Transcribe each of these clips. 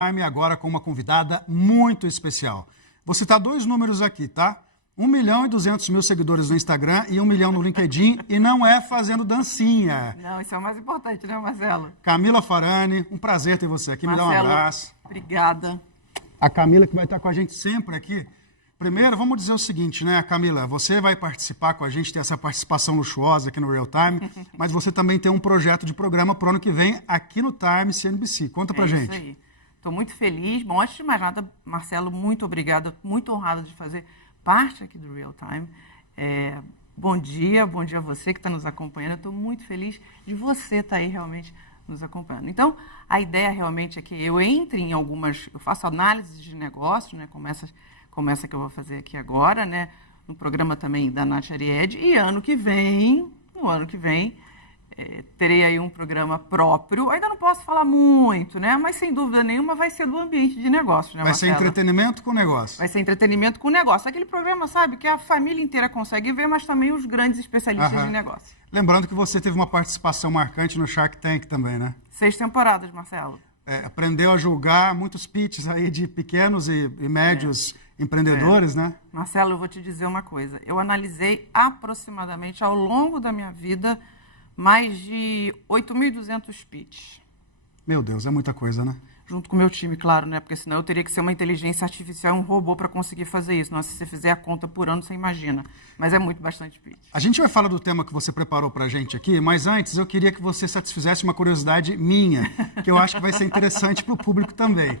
Time agora com uma convidada muito especial. Vou citar dois números aqui, tá? 1.200.000 seguidores no Instagram e 1 milhão no LinkedIn, e não é fazendo dancinha. Não, isso é o mais importante, né, Marcelo? Camila Farani, um prazer ter você aqui. Marcelo, me dá um abraço. Obrigada. A Camila, que vai estar com a gente sempre aqui. Primeiro, vamos dizer o seguinte, né, Camila? Você vai participar com a gente, ter essa participação luxuosa aqui no Real Time, mas você também tem um projeto de programa para o ano que vem aqui no Time CNBC. Conta pra gente. Isso aí. Estou muito feliz. Bom, antes de mais nada, Marcelo, muito obrigada, muito honrada de fazer parte aqui do Real Time. Bom dia a você que está nos acompanhando. Estou muito feliz de você estar aí realmente nos acompanhando. Então, a ideia realmente é que eu entre em eu faço análises de negócio, né, como essa que eu vou fazer aqui agora, né, no programa também da Nath Aried, e no ano que vem, terei aí um programa próprio. Ainda não posso falar muito, né? Mas sem dúvida nenhuma vai ser do ambiente de negócio, né, Vai ser entretenimento com negócio. Vai ser entretenimento com negócio. Aquele programa, sabe, que a família inteira consegue ver, mas também os grandes especialistas de negócio. Lembrando que você teve uma participação marcante no Shark Tank também, né? 6 temporadas, Marcelo. Aprendeu a julgar muitos pitches aí de pequenos e médios empreendedores, né? Marcelo, eu vou te dizer uma coisa. Eu analisei aproximadamente, ao longo da minha vida, mais de 8.200 pitches. Meu Deus, é muita coisa, né? Junto com o meu time, claro, né? Porque senão eu teria que ser uma inteligência artificial, um robô para conseguir fazer isso. Nossa, se você fizer a conta por ano, você imagina. Mas é bastante pitch. A gente vai falar do tema que você preparou para a gente aqui, mas antes eu queria que você satisfizesse uma curiosidade minha, que eu acho que vai ser interessante para o público também.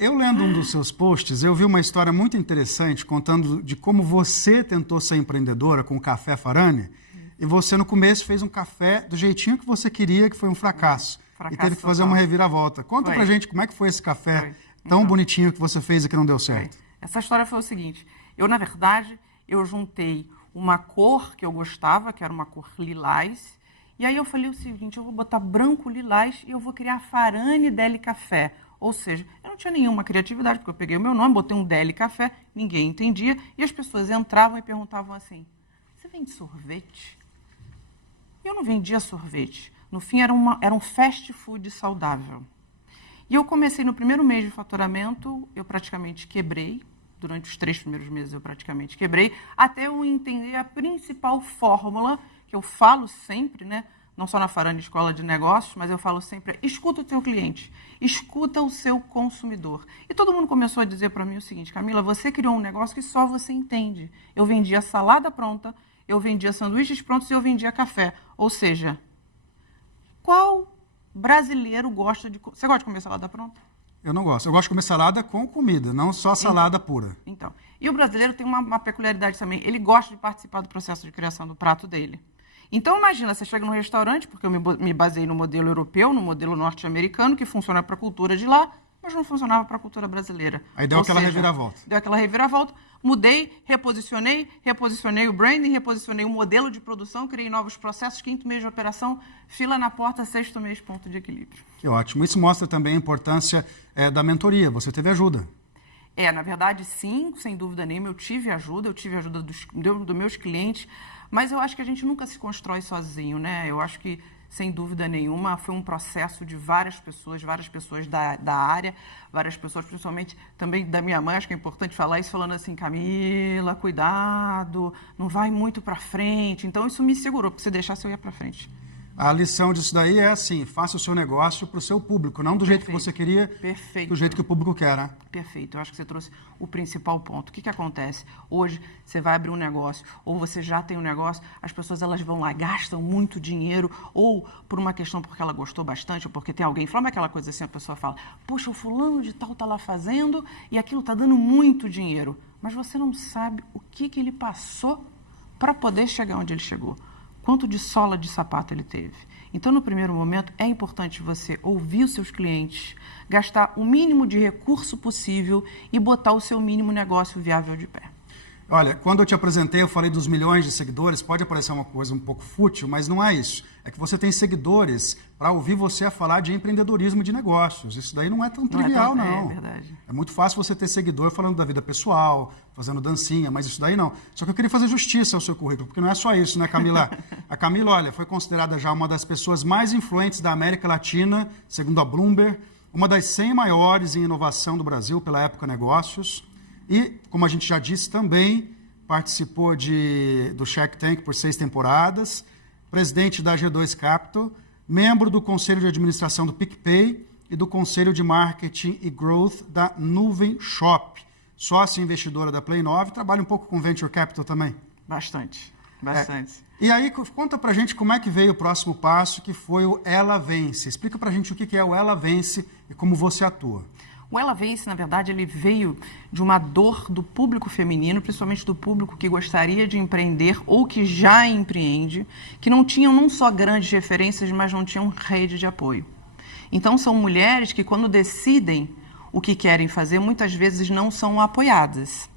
Eu lendo um dos seus posts, eu vi uma história muito interessante contando de como você tentou ser empreendedora com o Café Farani, e você, no começo, fez um café do jeitinho que você queria, que foi um fracasso. E teve que fazer uma reviravolta. Conta pra gente como é que foi esse café tão bonitinho que você fez e que não deu certo. Essa história foi o seguinte. Na verdade, eu juntei uma cor que eu gostava, que era uma cor lilás. E aí eu falei o seguinte, eu vou botar branco lilás e eu vou criar Farani Deli Café. Ou seja, eu não tinha nenhuma criatividade, porque eu peguei o meu nome, botei um Deli Café, ninguém entendia. E as pessoas entravam e perguntavam assim, você vende sorvete? Eu não vendia sorvete. No fim, era um fast food saudável. E eu comecei no primeiro mês de faturamento, eu praticamente quebrei. Durante os 3 primeiros meses, eu praticamente quebrei, até eu entender a principal fórmula, que eu falo sempre, né? Não só na Farani Escola de Negócios, mas eu falo sempre, escuta o teu cliente, escuta o seu consumidor. E todo mundo começou a dizer para mim o seguinte, Camila, você criou um negócio que só você entende. Eu vendia salada pronta, eu vendia sanduíches prontos e eu vendia café. Ou seja, qual brasileiro gosta de... Você gosta de comer salada pronta? Eu não gosto. Eu gosto de comer salada com comida, não só salada pura. Então, e o brasileiro tem uma peculiaridade também. Ele gosta de participar do processo de criação do prato dele. Então, imagina, você chega num restaurante, porque eu me baseei no modelo europeu, no modelo norte-americano, que funciona para a cultura de lá, mas não funcionava para a cultura brasileira. Aí deu aquela reviravolta. Deu aquela reviravolta. Mudei, reposicionei o branding, reposicionei o modelo de produção, criei novos processos, 5º mês de operação, fila na porta, 6º mês, ponto de equilíbrio. Que ótimo. Isso mostra também a importância da mentoria. Você teve ajuda. Na verdade, sim, sem dúvida nenhuma. Eu tive ajuda dos meus clientes, mas eu acho que a gente nunca se constrói sozinho, né? Eu acho que, sem dúvida nenhuma, foi um processo de várias pessoas da área, várias pessoas, principalmente também da minha mãe, acho que é importante falar isso, falando assim, Camila, cuidado, não vai muito para frente. Então, isso me segurou, porque se deixasse eu ia para frente. A lição disso daí é assim, faça o seu negócio para o seu público, não do jeito que você queria, do jeito que o público quer, né? Perfeito. Eu acho que você trouxe o principal ponto. O que acontece? Hoje, você vai abrir um negócio, ou você já tem um negócio, as pessoas elas vão lá, gastam muito dinheiro, ou por uma questão porque ela gostou bastante, ou porque tem alguém, fala aquela coisa assim, a pessoa fala, poxa, o fulano de tal está lá fazendo e aquilo está dando muito dinheiro. Mas você não sabe o que ele passou para poder chegar onde ele chegou. Quanto de sola de sapato ele teve. Então, no primeiro momento, é importante você ouvir os seus clientes, gastar o mínimo de recurso possível e botar o seu mínimo negócio viável de pé. Olha, quando eu te apresentei, eu falei dos milhões de seguidores, pode parecer uma coisa um pouco fútil, mas não é isso. É que você tem seguidores para ouvir você a falar de empreendedorismo e de negócios. Isso daí não é tão trivial, não. É verdade. É muito fácil você ter seguidor falando da vida pessoal, fazendo dancinha, mas isso daí não. Só que eu queria fazer justiça ao seu currículo, porque não é só isso, né, Camila? A Camila, olha, foi considerada já uma das pessoas mais influentes da América Latina, segundo a Bloomberg, uma das 100 maiores em inovação do Brasil pela Época Negócios e, como a gente já disse, também participou do Shark Tank por 6 temporadas, presidente da G2 Capital, membro do Conselho de Administração do PicPay e do Conselho de Marketing e Growth da Nuvem Shop, sócia investidora da Play9, trabalha um pouco com Venture Capital também. Bastante. E aí, conta pra gente como é que veio o próximo passo, que foi o Ela Vence. Explica pra gente o que é o Ela Vence e como você atua. O Ela Vence, na verdade, ele veio de uma dor do público feminino, principalmente do público que gostaria de empreender ou que já empreende, que não tinham não só grandes referências, mas não tinham rede de apoio. Então, são mulheres que, quando decidem o que querem fazer, muitas vezes não são apoiadas.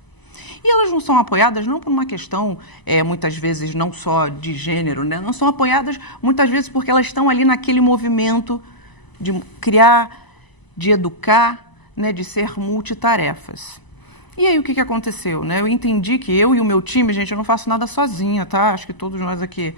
E elas não são apoiadas não por uma questão, muitas vezes, não só de gênero, né? Não são apoiadas, muitas vezes, porque elas estão ali naquele movimento de criar, de educar, né, de ser multitarefas. E aí, o que aconteceu? Né? Eu entendi que eu e o meu time, gente, eu não faço nada sozinha, tá? Acho que todos nós aqui,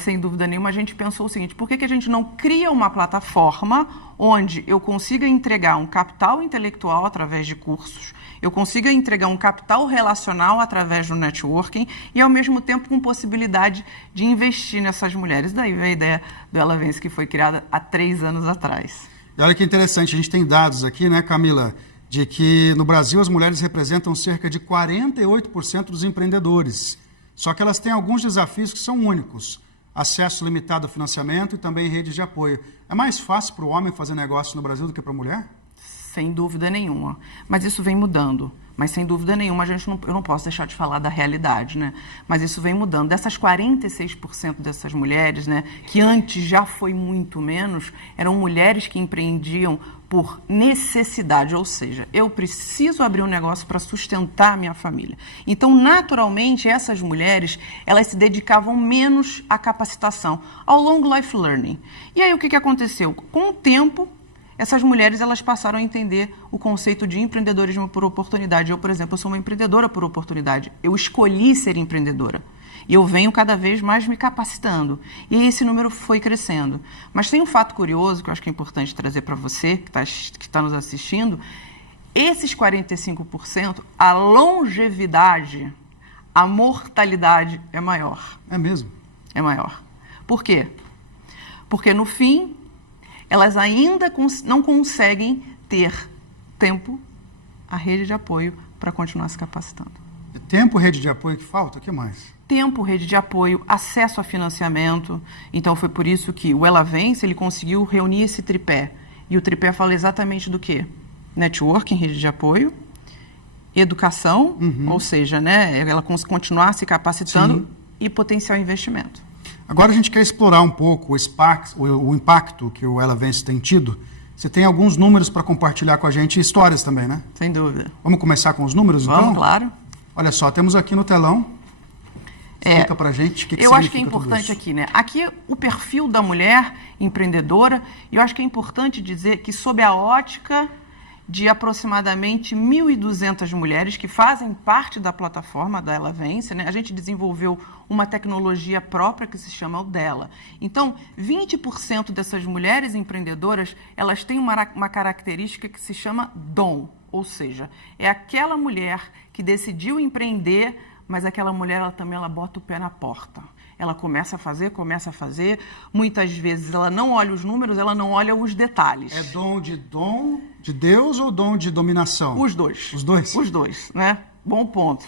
sem dúvida nenhuma, a gente pensou o seguinte: por que a gente não cria uma plataforma onde eu consiga entregar um capital intelectual através de cursos, eu consiga entregar um capital relacional através do networking e, ao mesmo tempo, com possibilidade de investir nessas mulheres? Daí veio a ideia do Ela Vence, que foi criada há 3 anos atrás. E olha que interessante, a gente tem dados aqui, né, Camila, de que no Brasil as mulheres representam cerca de 48% dos empreendedores. Só que elas têm alguns desafios que são únicos. Acesso limitado ao financiamento e também redes de apoio. É mais fácil para o homem fazer negócio no Brasil do que para a mulher? Sem dúvida nenhuma. Mas isso vem mudando. Mas, sem dúvida nenhuma, eu não posso deixar de falar da realidade, né? Mas isso vem mudando. Dessas 46% dessas mulheres, né, que antes já foi muito menos, eram mulheres que empreendiam por necessidade, ou seja, eu preciso abrir um negócio para sustentar a minha família. Então, naturalmente, essas mulheres, elas se dedicavam menos à capacitação, ao long life learning. E aí, o que aconteceu? Com o tempo, essas mulheres, elas passaram a entender o conceito de empreendedorismo por oportunidade. Eu, por exemplo, sou uma empreendedora por oportunidade. Eu escolhi ser empreendedora. E eu venho cada vez mais me capacitando. E esse número foi crescendo. Mas tem um fato curioso que eu acho que é importante trazer para você, que está nos assistindo. Esses 45%, a longevidade, a mortalidade é maior. É mesmo? É maior. Por quê? Porque, no fim, elas ainda não conseguem ter tempo, a rede de apoio para continuar se capacitando. Tempo, rede de apoio que falta? O que mais? Tempo, rede de apoio, acesso a financiamento. Então, foi por isso que o Ela Vence, ele conseguiu reunir esse tripé. E o tripé fala exatamente do quê? Networking, rede de apoio, educação, ou seja, né, ela continuar se capacitando. Sim. E potencial investimento. Agora a gente quer explorar um pouco o impacto que o Ela Vence tem tido. Você tem alguns números para compartilhar com a gente e histórias também, né? Sem dúvida. Vamos começar com os números, então? Vamos, claro. Olha só, temos aqui no telão. Explica pra gente o que eu acho que é importante aqui, né? Aqui o perfil da mulher empreendedora, e eu acho que é importante dizer que, sob a ótica de aproximadamente 1.200 mulheres que fazem parte da plataforma da Ela Vence, né? A gente desenvolveu uma tecnologia própria que se chama o Dela. Então, 20% dessas mulheres empreendedoras, elas têm uma característica que se chama dom, ou seja, é aquela mulher que decidiu empreender, mas aquela mulher ela bota o pé na porta. Ela começa a fazer, muitas vezes ela não olha os números, ela não olha os detalhes. É dom de Deus ou dom de dominação? Os dois. Os dois? Os dois, né? Bom ponto.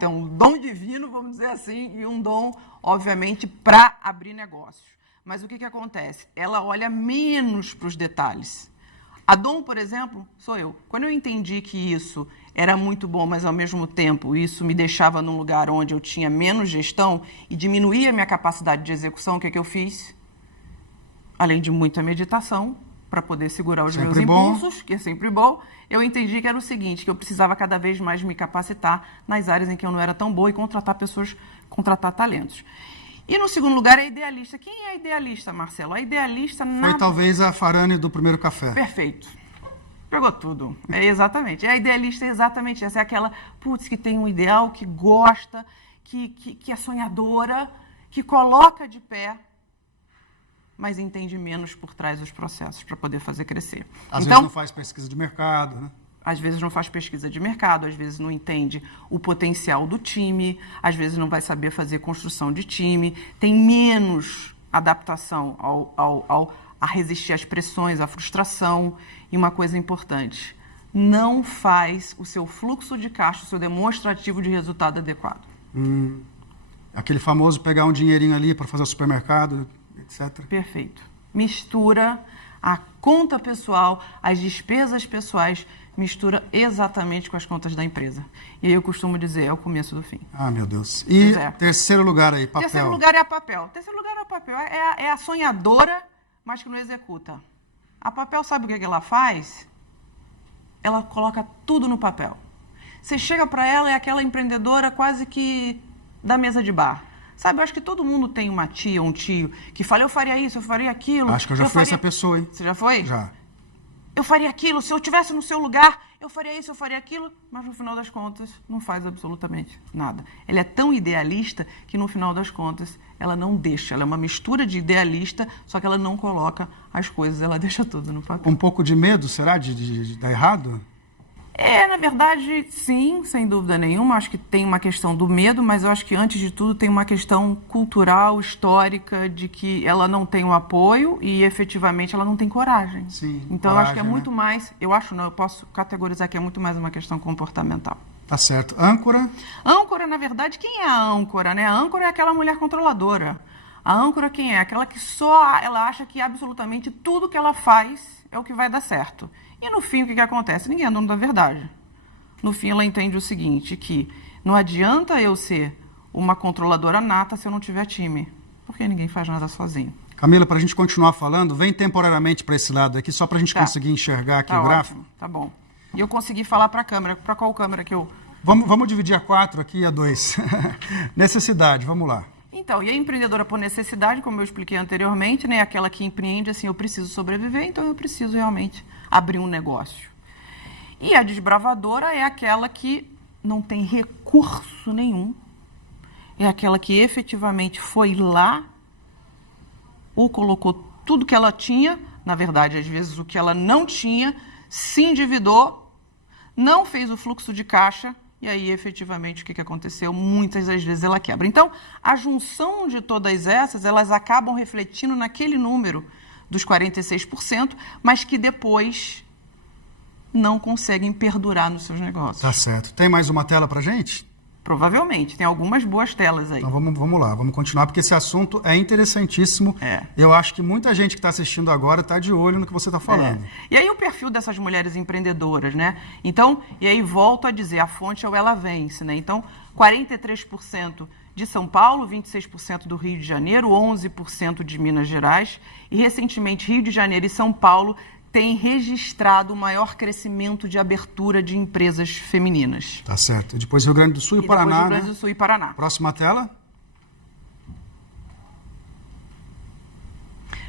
É um dom divino, vamos dizer assim, e um dom, obviamente, para abrir negócios. Mas o que acontece? Ela olha menos para os detalhes. A Dom, por exemplo, sou eu. Quando eu entendi que isso era muito bom, mas, ao mesmo tempo, isso me deixava num lugar onde eu tinha menos gestão e diminuía a minha capacidade de execução, o que eu fiz? Além de muita meditação, para poder segurar os meus impulsos, que é sempre bom, eu entendi que era o seguinte, que eu precisava cada vez mais me capacitar nas áreas em que eu não era tão boa e contratar talentos. E, no segundo lugar, é idealista. Quem é idealista, Marcelo? A idealista... Foi talvez a Farane do primeiro café. Perfeito. Pegou tudo. Exatamente. A idealista é exatamente essa. É aquela, que tem um ideal, que gosta, que é sonhadora, que coloca de pé mas entende menos por trás dos processos para poder fazer crescer. Às vezes não faz pesquisa de mercado, né? Às vezes não faz pesquisa de mercado, às vezes não entende o potencial do time, às vezes não vai saber fazer construção de time, tem menos adaptação a resistir às pressões, à frustração. E uma coisa importante, não faz o seu fluxo de caixa, o seu demonstrativo de resultado adequado. Aquele famoso pegar um dinheirinho ali para fazer o supermercado, etc. Perfeito. Mistura a conta pessoal, as despesas pessoais, mistura exatamente com as contas da empresa. E aí eu costumo dizer, é o começo do fim. Ah, meu Deus. E terceiro lugar aí, papel. Terceiro lugar é a papel. Terceiro lugar é a papel. É a sonhadora, mas que não executa. A papel, sabe o que ela faz? Ela coloca tudo no papel. Você chega para ela, é aquela empreendedora quase que da mesa de bar. Sabe, eu acho que todo mundo tem uma tia ou um tio que fala, eu faria isso, eu faria aquilo. Acho que eu já fui essa pessoa, hein? Você já foi? Já. Eu faria aquilo, se eu estivesse no seu lugar, eu faria isso, eu faria aquilo, mas no final das contas não faz absolutamente nada. Ela é tão idealista que no final das contas ela não deixa. Ela é uma mistura de idealista, só que ela não coloca as coisas, ela deixa tudo no papel. Um pouco de medo, será, de dar errado? Na verdade, sim, sem dúvida nenhuma. Acho que tem uma questão do medo, mas eu acho que, antes de tudo, tem uma questão cultural, histórica, de que ela não tem o apoio e, efetivamente, ela não tem coragem. Sim, então, coragem, eu acho que é muito mais... eu posso categorizar que é muito mais uma questão comportamental. Tá certo. Âncora? Âncora, na verdade, quem é a âncora, né? A âncora é aquela mulher controladora. A âncora quem é? Aquela que ela acha que absolutamente tudo que ela faz é o que vai dar certo. E no fim, o que acontece? Ninguém é dono da verdade. No fim, ela entende o seguinte, que não adianta eu ser uma controladora nata se eu não tiver time, porque ninguém faz nada sozinho. Camila, para a gente continuar falando, vem temporariamente para esse lado aqui, só para a gente conseguir enxergar aqui o gráfico. Ótimo, tá bom. E eu consegui falar para a câmera. Para qual câmera que eu... Vamos dividir a 4 aqui e a 2. Necessidade, vamos lá. Então, e a empreendedora por necessidade, como eu expliquei anteriormente, né, aquela que empreende assim, eu preciso sobreviver, então eu preciso realmente abrir um negócio. E a desbravadora é aquela que não tem recurso nenhum, é aquela que efetivamente foi lá, ou colocou tudo que ela tinha, na verdade, às vezes o que ela não tinha, se endividou, não fez o fluxo de caixa, e aí, efetivamente, o que aconteceu? Muitas das vezes ela quebra. Então, a junção de todas essas, elas acabam refletindo naquele número dos 46%, mas que depois não conseguem perdurar nos seus negócios. Tá certo. Tem mais uma tela para gente? Provavelmente. Tem algumas boas telas aí. Então, vamos lá. Vamos continuar, porque esse assunto é interessantíssimo. Eu acho que muita gente que está assistindo agora está de olho no que você está falando. E aí, o perfil dessas mulheres empreendedoras, né? Então, e aí volto a dizer, a fonte é o Ela Vence, né? Então, 43% de São Paulo, 26% do Rio de Janeiro, 11% de Minas Gerais. E, recentemente, Rio de Janeiro e São Paulo tem registrado o maior crescimento de abertura de empresas femininas. Tá certo. Depois Rio Grande do Sul e Paraná, Rio Grande do Sul e Paraná. Próxima tela.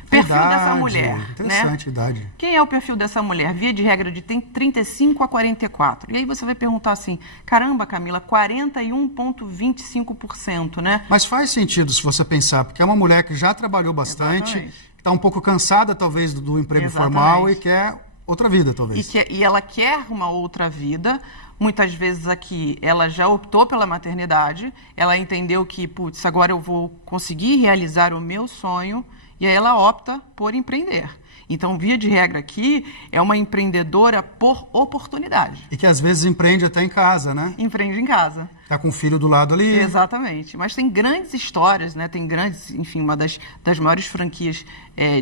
Perfil dessa mulher. Interessante, né? Idade. Quem é o perfil dessa mulher? Via de regra de 35 a 44. E aí você vai perguntar assim, caramba, Camila, 41,25%, né? Mas faz sentido se você pensar, porque é uma mulher que já trabalhou bastante, está um pouco cansada, talvez, do emprego formal e quer outra vida, talvez. E ela quer uma outra vida. Muitas vezes aqui ela já optou pela maternidade, ela entendeu que, putz, agora eu vou conseguir realizar o meu sonho, e aí ela opta por empreender. Então, via de regra aqui, é uma empreendedora por oportunidade. E que às vezes empreende até em casa, né? Empreende em casa. Está com o filho do lado ali. Exatamente. Mas tem grandes histórias, né? Tem grandes, enfim, uma das maiores franquias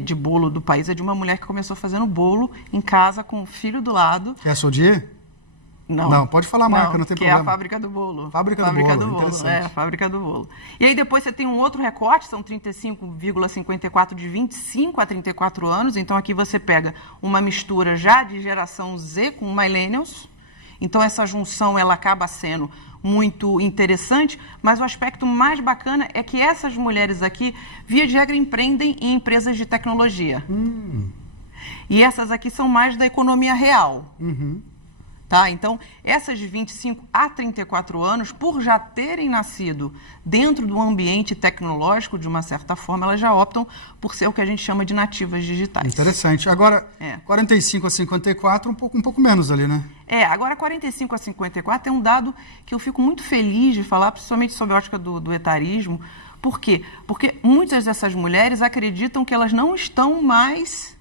de bolo do país é de uma mulher que começou fazendo bolo em casa com o filho do lado. É a Sodier? Não, pode falar a marca, não tem problema. Que é a Fábrica do Bolo. Fábrica do Bolo, interessante. A Fábrica do Bolo. E aí depois você tem um outro recorte, são 35,54 de 25 a 34 anos. Então aqui você pega uma mistura já de geração Z com millennials. Então essa junção ela acaba sendo muito interessante, mas o aspecto mais bacana é que essas mulheres aqui, via de regra, empreendem em empresas de tecnologia. E essas aqui são mais da economia real. Tá? Então, essas de 25 a 34 anos, por já terem nascido dentro do ambiente tecnológico, de uma certa forma, elas já optam por ser o que a gente chama de nativas digitais. Interessante. Agora, 45 a 54, um pouco menos ali, né? Agora 45 a 54 é um dado que eu fico muito feliz de falar, principalmente sobre a ótica do etarismo. Por quê? Porque muitas dessas mulheres acreditam que elas não estão mais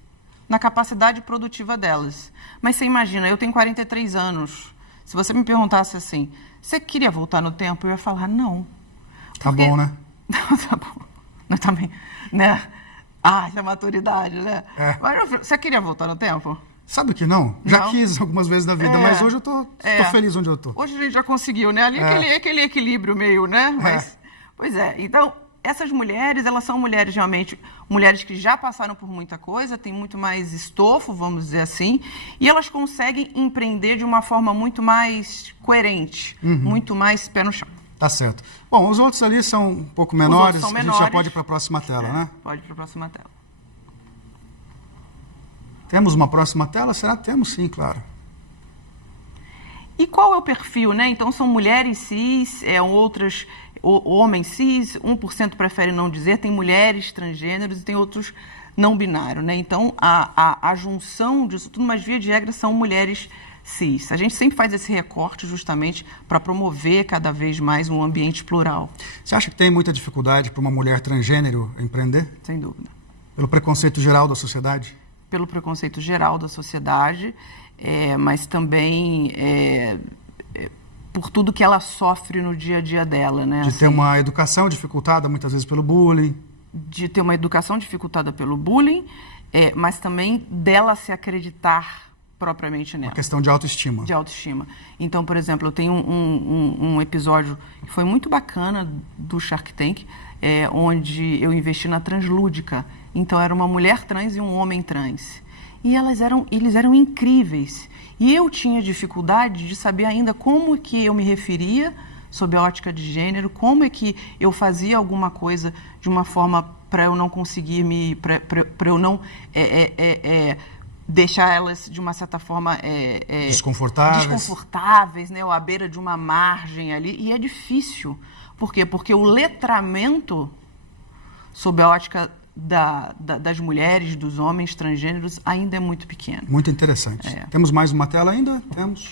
na capacidade produtiva delas. Mas você imagina, eu tenho 43 anos. Se você me perguntasse assim, você queria voltar no tempo? Eu ia falar, não. Tá bom, né? Não, tá bom. Mas também, né? A maturidade, né? Mas você queria voltar no tempo? Sabe que não? Já quis algumas vezes na vida, mas hoje eu tô feliz onde eu tô. Hoje a gente já conseguiu, né? Ali aquele equilíbrio meio, né? Mas, pois é, então... Essas mulheres, elas são mulheres realmente, mulheres que já passaram por muita coisa, têm muito mais estofo, vamos dizer assim, e elas conseguem empreender de uma forma muito mais coerente, muito mais pé no chão. Tá certo. Bom, os outros ali são um pouco menores, são menores. A gente já pode ir para a próxima tela, né? Pode ir para a próxima tela. Temos uma próxima tela? Será? Temos sim, claro. E qual é o perfil, né? Então, são mulheres cis, outras... Homens cis, 1% prefere não dizer, tem mulheres transgêneros e tem outros não binários, né? Então, a junção disso tudo, mas via de regra, são mulheres cis. A gente sempre faz esse recorte justamente para promover cada vez mais um ambiente plural. Você acha que tem muita dificuldade para uma mulher transgênero empreender? Sem dúvida. Pelo preconceito geral da sociedade? Pelo preconceito geral da sociedade, mas também... por tudo que ela sofre no dia a dia dela, né? De ter uma educação dificultada, muitas vezes, pelo bullying. De ter uma educação dificultada pelo bullying, mas também dela se acreditar propriamente nela. Uma questão de autoestima. De autoestima. Então, por exemplo, eu tenho um episódio que foi muito bacana do Shark Tank, onde eu investi na Translúdica. Então, era uma mulher trans e um homem trans. E eles eram incríveis. E eu tinha dificuldade de saber ainda como que eu me referia sob a ótica de gênero, como é que eu fazia alguma coisa de uma forma para eu não conseguir para eu não deixar elas de uma certa forma desconfortáveis, né, ou à beira de uma margem ali. E é difícil. Por quê? Porque o letramento sob a ótica das mulheres, dos homens transgêneros, ainda é muito pequeno. Muito interessante. Temos mais uma tela ainda? Temos.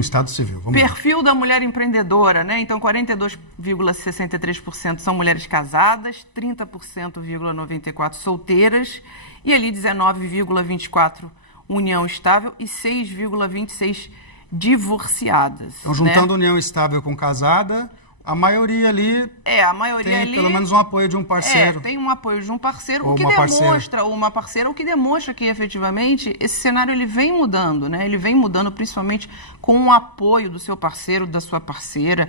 Estado civil. Vamos Perfil lá. da mulher empreendedora, né? Então, 42,63% são mulheres casadas, 30,94% solteiras, e ali 19,24% união estável e 6,26% divorciadas. Então, juntando união estável com casada... A maioria ali tem pelo menos um apoio de um parceiro. Tem um apoio de um parceiro, ou o que uma demonstra, ou uma parceira, o que demonstra que efetivamente esse cenário ele vem mudando, né? Ele vem mudando principalmente com o apoio do seu parceiro, da sua parceira,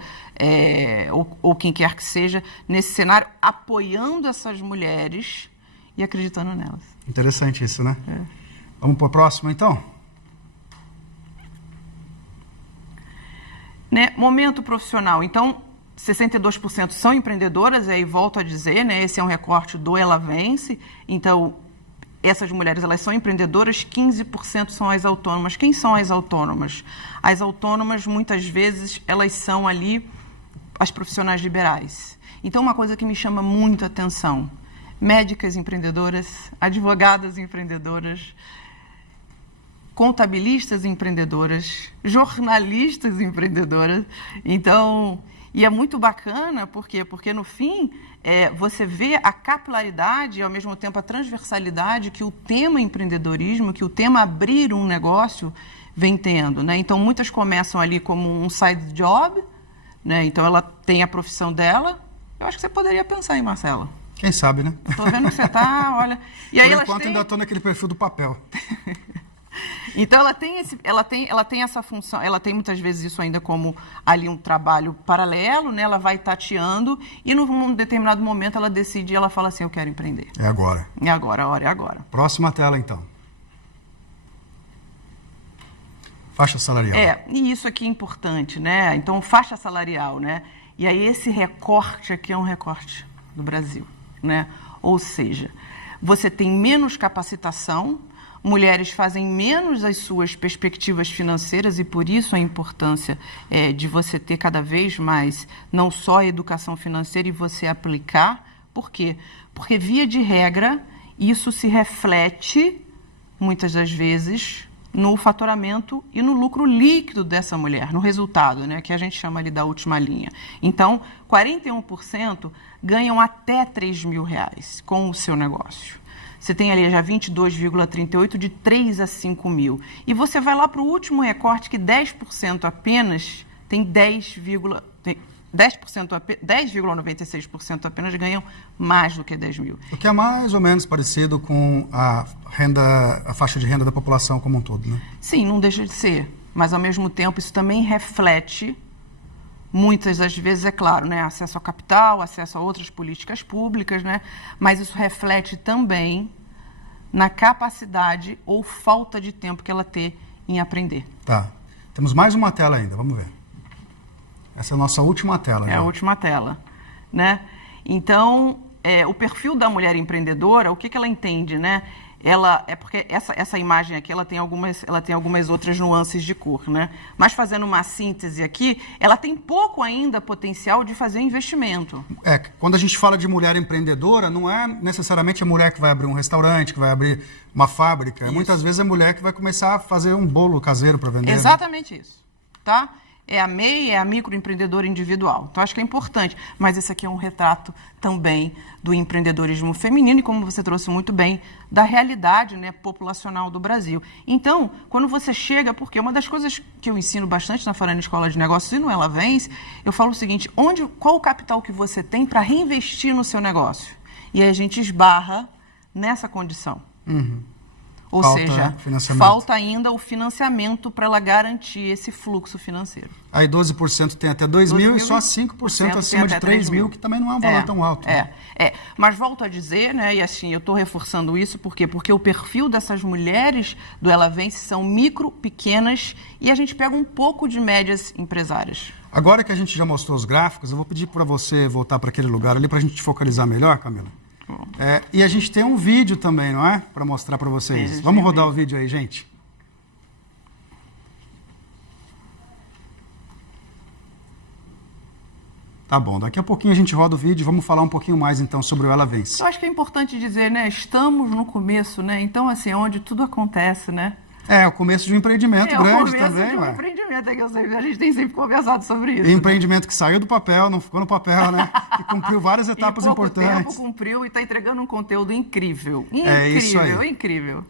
ou quem quer que seja, nesse cenário, apoiando essas mulheres e acreditando nelas. Interessante isso, né? Vamos para o próximo, então? Né? Momento profissional. Então, 62% são empreendedoras, e aí volto a dizer, né, esse é um recorte do Ela Vence, então essas mulheres elas são empreendedoras, 15% são as autônomas. Quem são as autônomas? As autônomas, muitas vezes, elas são ali as profissionais liberais. Então, uma coisa que me chama muito a atenção, médicas empreendedoras, advogadas empreendedoras, contabilistas empreendedoras, jornalistas empreendedoras. Então, e é muito bacana, por quê? Porque, no fim, você vê a capilaridade e, ao mesmo tempo, a transversalidade que o tema empreendedorismo, que o tema abrir um negócio vem tendo, né? Então, muitas começam ali como um side job, né? Então, ela tem a profissão dela. Eu acho que você poderia pensar em Marcela. Quem sabe, né? Estou vendo que você está, olha... E aí por enquanto, ainda estou naquele perfil do papel. Então, ela tem essa função, ela tem muitas vezes isso ainda como ali um trabalho paralelo, né? Ela vai tateando e num determinado momento ela decide e ela fala assim, eu quero empreender. É agora. É agora, a hora é agora. Próxima tela, então. Faixa salarial. E isso aqui é importante, né? Então, faixa salarial, né? E aí esse recorte aqui é um recorte do Brasil, né? Ou seja, você tem menos capacitação, mulheres fazem menos as suas perspectivas financeiras e por isso a importância de você ter cada vez mais não só a educação financeira e você aplicar. Por quê? Porque, via de regra, isso se reflete, muitas das vezes, no faturamento e no lucro líquido dessa mulher, no resultado, né, que a gente chama ali da última linha. Então, 41% ganham até R$3.000 com o seu negócio. Você tem ali já 22,38 de 3 a 5 mil. E você vai lá para o último recorte, que 10% apenas tem 10,96% apenas ganham mais do que 10 mil. O que é mais ou menos parecido com a faixa de renda da população como um todo, né? Sim, não deixa de ser. Mas, ao mesmo tempo, isso também reflete, muitas das vezes, é claro, né, acesso ao capital, acesso a outras políticas públicas, né, mas isso reflete também na capacidade ou falta de tempo que ela tem em aprender. Tá. Temos mais uma tela ainda, vamos ver. Essa é a nossa última tela. É a última tela, né? Então, o perfil da mulher empreendedora, o que ela entende, né? Porque essa imagem aqui, ela tem algumas outras nuances de cor, né? Mas, fazendo uma síntese aqui, ela tem pouco ainda potencial de fazer investimento. Quando a gente fala de mulher empreendedora, não é necessariamente a mulher que vai abrir um restaurante, que vai abrir uma fábrica. Isso. Muitas vezes é a mulher que vai começar a fazer um bolo caseiro para vender. Exatamente, né? Isso, tá? É a MEI, é a microempreendedora individual. Então, acho que é importante. Mas esse aqui é um retrato também do empreendedorismo feminino e, como você trouxe muito bem, da realidade, né, populacional do Brasil. Então, quando você chega, porque uma das coisas que eu ensino bastante na Farani Escola de Negócios e no Ela Vence, eu falo o seguinte: qual o capital que você tem para reinvestir no seu negócio? E aí a gente esbarra nessa condição. Uhum. Ou seja, falta ainda o financiamento para ela garantir esse fluxo financeiro. Aí 12% tem até 2 mil e só 5% acima de 3 mil, que também não é um valor tão alto. Mas volto a dizer, né, e assim, eu estou reforçando isso, por quê? Porque o perfil dessas mulheres do Ela Vence são micro, pequenas, e a gente pega um pouco de médias empresárias. Agora que a gente já mostrou os gráficos, eu vou pedir para você voltar para aquele lugar ali para a gente focalizar melhor, Camila. E a gente tem um vídeo também, não é? Para mostrar para vocês. Vamos rodar o vídeo aí, gente. Tá bom, daqui a pouquinho a gente roda o vídeo e vamos falar um pouquinho mais então sobre o Ela Vence. Eu acho que é importante dizer, né? Estamos no começo, né? Então, assim, é onde tudo acontece, né? É, o começo de um empreendimento grande também. É o começo de um empreendimento, que eu sei, a gente tem sempre conversado sobre isso. E empreendimento que saiu do papel, não ficou no papel, né? Que cumpriu várias etapas importantes. Tempo cumpriu e está entregando um conteúdo incrível. Isso aí. Incrível.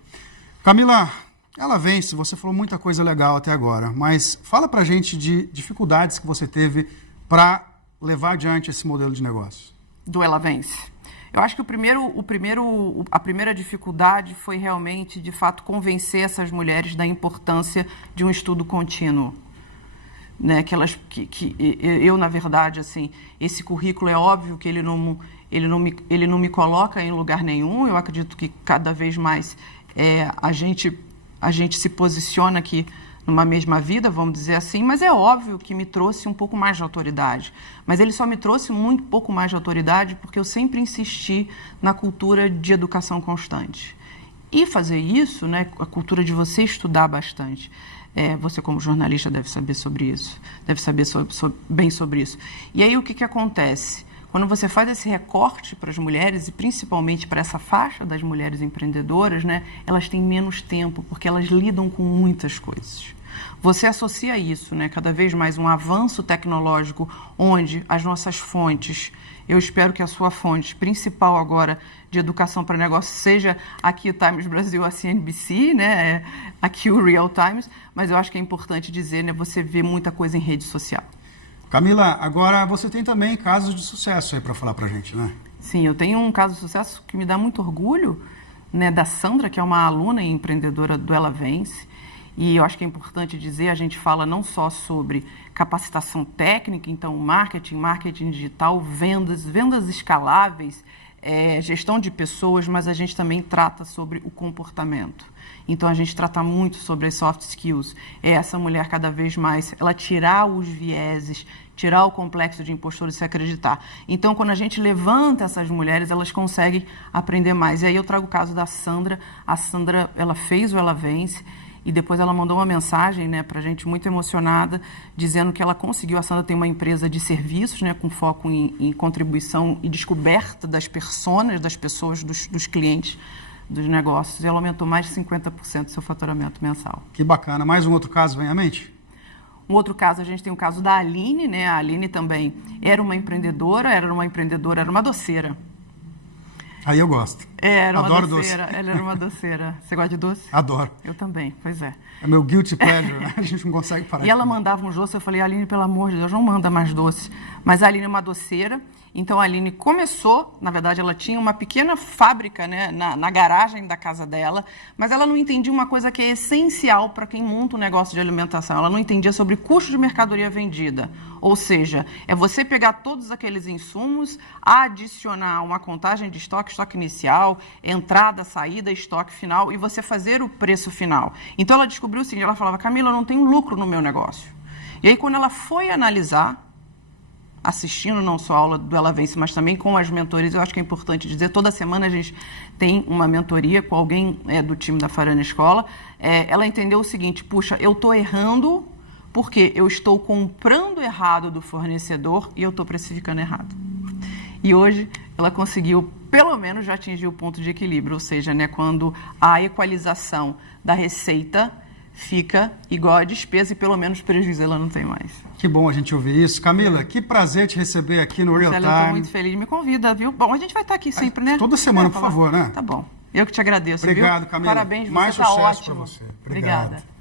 Camila, Ela Vence, você falou muita coisa legal até agora, mas fala pra gente de dificuldades que você teve para levar adiante esse modelo de negócio. Do Ela Vence. Eu acho que a primeira dificuldade foi realmente, de fato, convencer essas mulheres da importância de um estudo contínuo. Né? Eu, na verdade, assim, esse currículo é óbvio que ele não me coloca em lugar nenhum. Eu acredito que cada vez mais a gente se posiciona aqui numa mesma vida, vamos dizer assim, mas é óbvio que me trouxe um pouco mais de autoridade. Mas ele só me trouxe muito pouco mais de autoridade porque eu sempre insisti na cultura de educação constante. E fazer isso, né, a cultura de você estudar bastante. Você, como jornalista, deve saber sobre isso, deve saber bem sobre isso. E aí, o que acontece? Quando você faz esse recorte para as mulheres, e principalmente para essa faixa das mulheres empreendedoras, né, elas têm menos tempo, porque elas lidam com muitas coisas. Você associa isso, né, cada vez mais um avanço tecnológico, onde as nossas fontes, eu espero que a sua fonte principal agora de educação para negócio seja aqui o Times Brasil, a CNBC, né, aqui o Real Times, mas eu acho que é importante dizer, né, você vê muita coisa em rede social. Camila, agora você tem também casos de sucesso aí para falar para a gente, né? Sim, eu tenho um caso de sucesso que me dá muito orgulho, né, da Sandra, que é uma aluna e empreendedora do Ela Vence. E eu acho que é importante dizer, a gente fala não só sobre capacitação técnica, então marketing digital, vendas escaláveis, gestão de pessoas, mas a gente também trata sobre o comportamento. Então, a gente trata muito sobre as soft skills. É essa mulher cada vez mais, ela tirar os vieses, tirar o complexo de impostor e se acreditar. Então, quando a gente levanta essas mulheres, elas conseguem aprender mais. E aí eu trago o caso da Sandra. A Sandra, ela fez o Ela Vence, e depois ela mandou uma mensagem, né, para a gente muito emocionada, dizendo que ela conseguiu. A Sandra tem uma empresa de serviços, né, com foco em contribuição e descoberta das personas, das pessoas, dos clientes, dos negócios. E ela aumentou mais de 50% do seu faturamento mensal. Que bacana. Mais um outro caso vem à mente? Um outro caso, a gente tem o caso da Aline, né? A Aline também era uma empreendedora, era uma doceira. Aí eu gosto. Era uma Adoro doceira. doce. Ela era uma doceira. Você gosta de doce? Adoro. Eu também, pois é. É meu guilty pleasure, né? A gente não consegue parar. E ela mandava uns doces, eu falei, Aline, pelo amor de Deus, não manda mais doces. Mas a Aline é uma doceira, então a Aline começou, na verdade ela tinha uma pequena fábrica, né, na garagem da casa dela, mas ela não entendia uma coisa que é essencial para quem monta um negócio de alimentação. Ela não entendia sobre custo de mercadoria vendida. Ou seja, é você pegar todos aqueles insumos, adicionar uma contagem de estoque inicial, entrada, saída, estoque final, e você fazer o preço final. Então ela descobriu o seguinte, ela falava, Camila, eu não tenho lucro no meu negócio. E aí quando ela foi analisar, assistindo não só a aula do Ela Vence, mas também com as mentorias, eu acho que é importante dizer, toda semana a gente tem uma mentoria com alguém do time da Farana Escola, ela entendeu o seguinte, puxa, eu estou errando porque eu estou comprando errado do fornecedor e eu estou precificando errado. E hoje ela conseguiu, pelo menos, já atingir o ponto de equilíbrio, ou seja, né, quando a equalização da receita fica igual à despesa e pelo menos prejuízo ela não tem mais. Que bom a gente ouvir isso. Camila, que prazer te receber aqui no Real Time. Eu estou muito feliz. Me convida, viu? Bom, a gente vai estar aqui sempre, né? Toda semana, por favor, né? Tá bom. Eu que te agradeço, Obrigado, viu? Camila. Parabéns, você Mais está sucesso ótimo. para você. Obrigada.